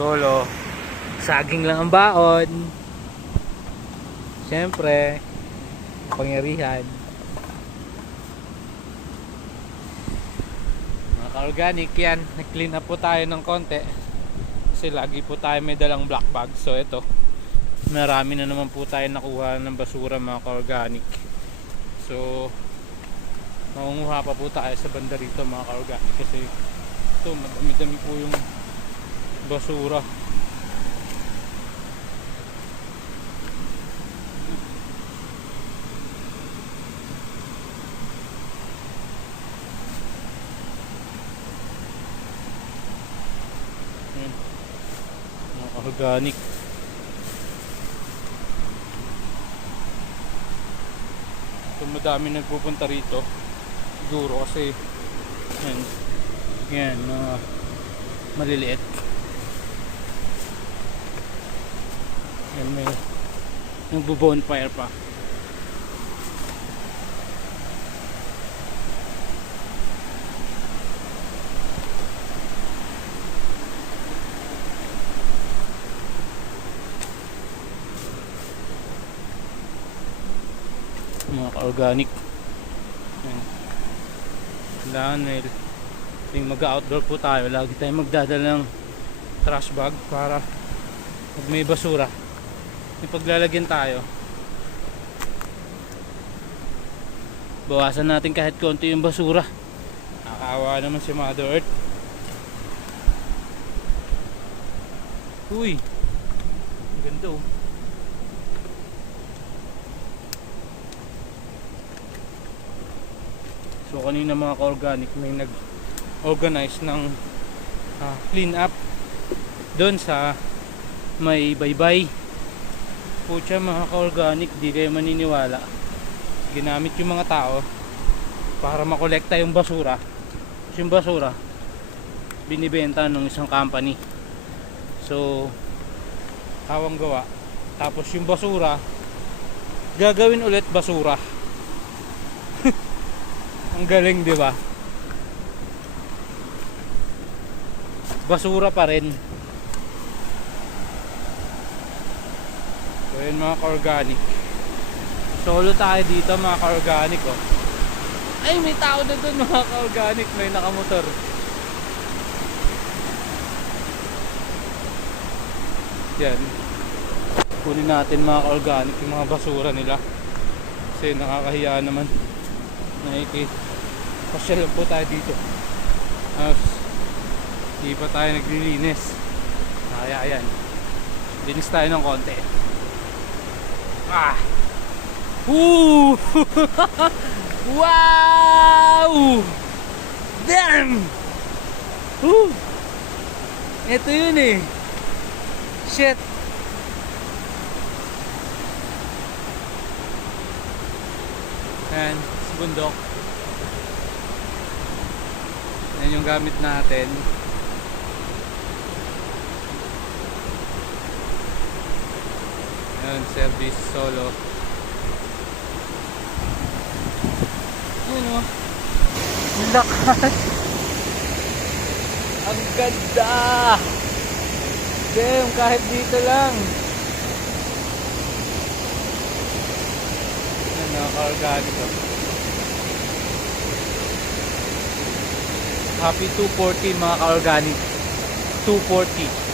Solo. Saging lang ang baon. Siyempre, pangyarihan. Mga ka-organic yan. Nag-clean up po tayo ng konti. Kasi lagi po tayo may dalang black bag. So ito, marami na naman po tayo nakuha ng basura mga ka-organic. So, maunguha pa po tayo sa banda rito mga ka-organic. Kasi ito, madami-dami po yung basura. Ayan. Organic. So madami nagpupunta rito. Siguro kasi yan, yan mga maliliit. Yan may nagbo-bonfire pa. mga ka-organic Yan. kailangan may tuwing mag-outdoor po tayo lagi tayo magdadala ng trash bag para pag may basura may paglalagyan tayo. Bawasan natin kahit konti yung basura. Nakakaawa naman si Mother Earth. Uy! Ganda oh. So kanina mga ka-organic may nag-organize ng ah, clean up doon sa may baybay. Pucha mga ka-organic, di kayo maniniwala. Ginamit yung mga tao para makolekta yung basura. Kasi yung basura binibenta ng isang company. So hawang gawa. Tapos yung basura gagawin ulit basura. Ang galing, di ba? Basura pa rin. So, yun mga ka-organic. Solo tayo dito mga ka-organic, oh. Ay, may tao na doon mga ka-organic. May nakamotor. Yan. Kunin natin mga ka-organic yung mga basura nila. Kasi nakakahiya naman nakiki pasyal lang po tayo dito tapos hindi pa tayo naglilinis kaya ayan linis tayo ng konti ah Woo! wow damn Woo! ito yun eh shit Ayan, sa bundok. Yan yung gamit natin. Ayan, service solo. Ayan o. Ang lakas. Ang ganda. Damn, kahit dito lang. Ayan, nakaka-organic o. Happy 240 mga ka-organic. 240.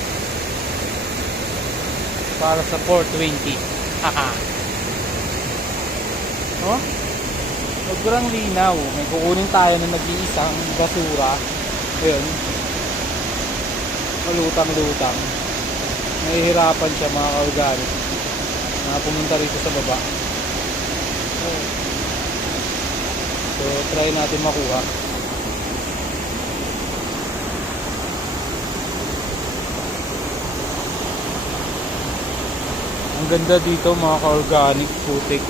Para sa 420. Haha. oh? Sobrang linaw. May kukunin tayo na nag-iisang basura. Ayun. Malutang-lutang. Nahihirapan siya mga ka-organic. Na pumunta rito sa baba. So, try natin makuha. Ang ganda dito mga ka-organic putik.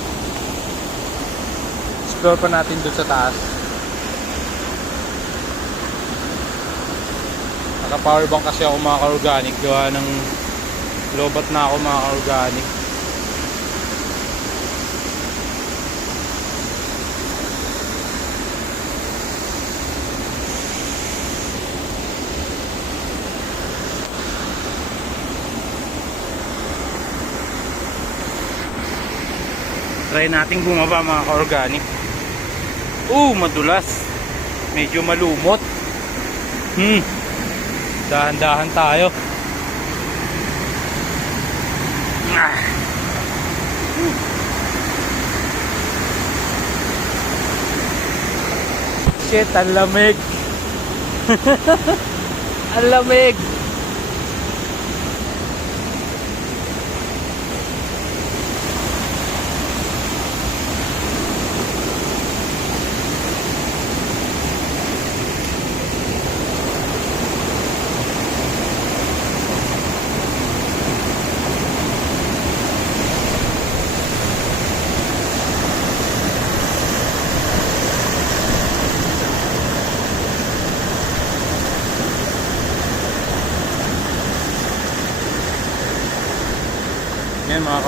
Explore pa natin doon sa taas. Naka power bank kasi ako mga ka-organic. Gawa ng lobat na ako mga ka-organic. Try nating bumaba mga ka-organic. Uh, madulas. Medyo malumot. Hmm. Dahan-dahan tayo. Ah. Shit, ang lamig. ang lamig.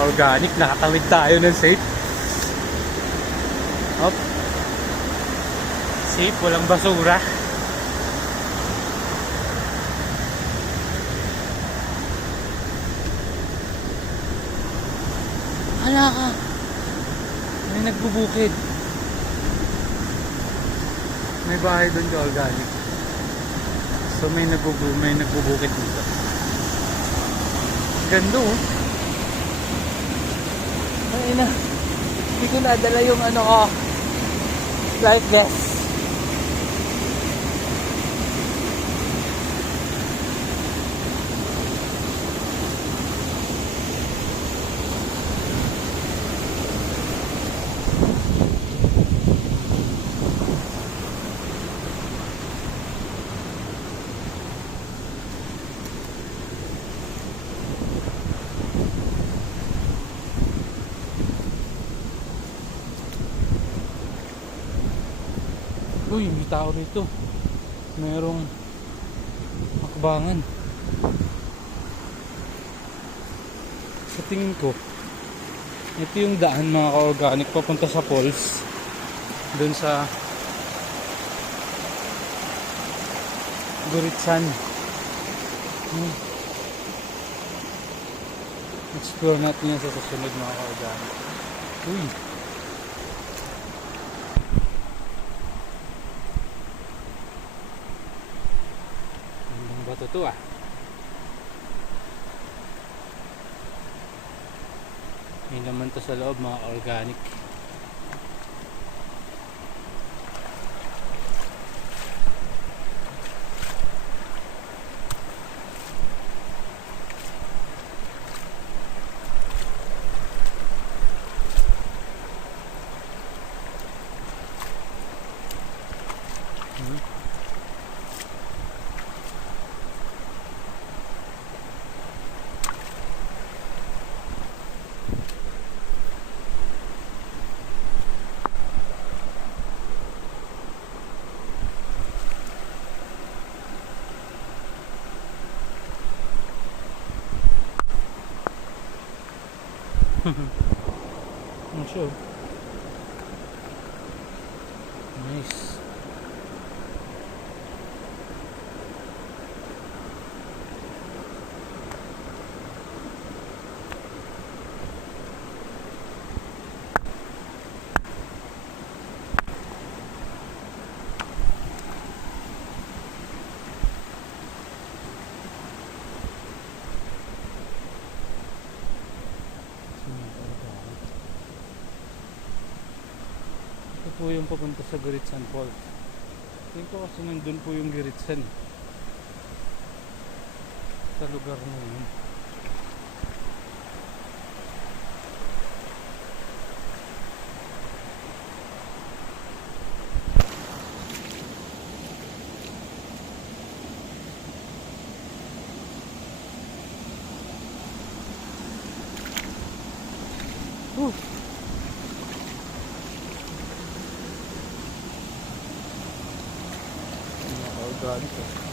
Ka-organic, nakatawid tayo ng safe. Hop. Safe, walang basura. Hala ka. May nagbubukid. May bahay doon ka-organic. So may nagbubu may nagbubukid dito. Ganda oh. Ay na. Hindi ko nadala yung ano ko. Life Uy, may tao rito. Merong akbangan. Sa tingin ko, ito yung daan mga ka-organic papunta sa falls. Doon sa Guritsan. Hmm. Explore natin yan sa susunod mga ka-organic. Uy, Ang bato to ah. May naman to sa loob mga organic. Ang show. Nice. Ito po yung papunta sa Guritsan Falls. Tingin ko kasi nandun po yung Guritsan. Sa lugar na yun. Whew. 啊，你。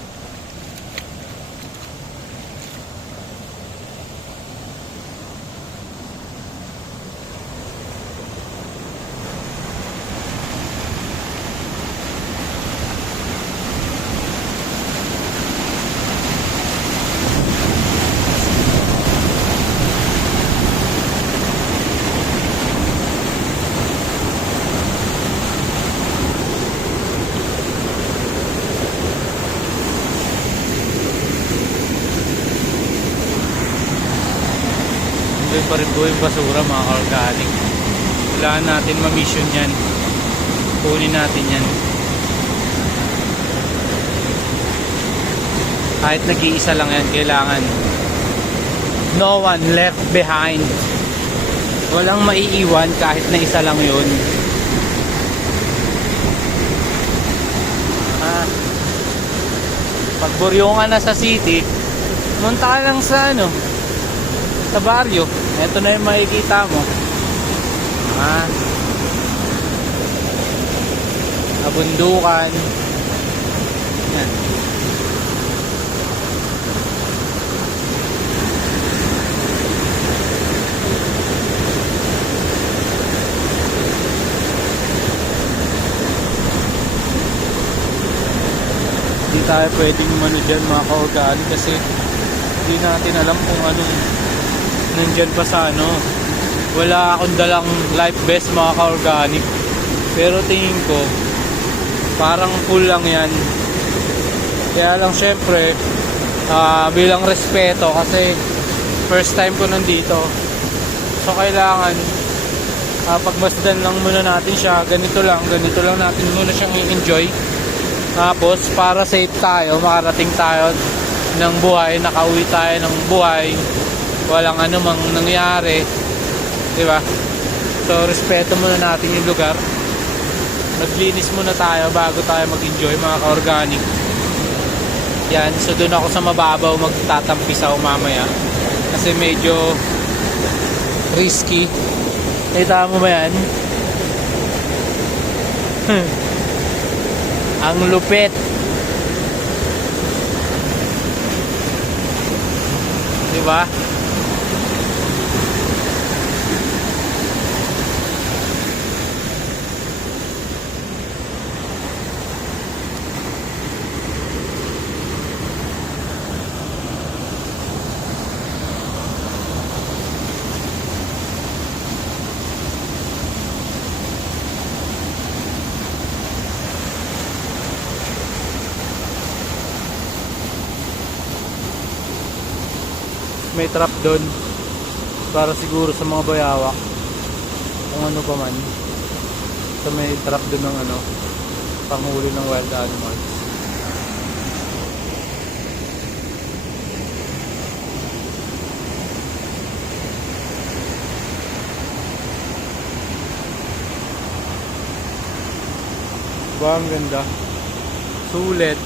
Yung basura mga organic. Kailangan natin ma-mission yan. Kunin natin yan. Kahit nag-iisa lang yan, kailangan. No one left behind. Walang maiiwan kahit na isa lang yun. Ah, pag buryongan na sa city, munta ka lang sa ano, sa baryo. Ito na yung makikita mo. Ah, kabundukan. Yan. Hindi tayo pwedeng umano dyan mga ka-organic kasi hindi natin alam kung anong nandyan pa sa ano. Wala akong dalang life vest mga ka-organic. Pero tingin ko, parang full lang yan. Kaya lang syempre, ah, bilang respeto kasi first time ko nandito. So kailangan uh, pagmasdan lang muna natin siya. Ganito lang, ganito lang natin muna siyang i-enjoy. Tapos para safe tayo, makarating tayo ng buhay, nakauwi tayo ng buhay, walang anumang nangyari. 'Di ba? So respeto muna natin yung lugar. Maglinis muna tayo bago tayo mag-enjoy mga ka-organic. Yan, so doon ako sa mababaw magtatampisaw mamaya. Kasi medyo risky. Kita mo yan? Ang lupit. Di ba? May trap doon. Para siguro sa mga bayawak. Kung ano pa man. So may trap doon ng ano. Panghuli ng wild animals. Ba, ang ganda. Sulit.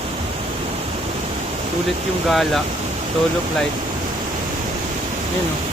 Sulit yung gala. Solo flight. Yun oh.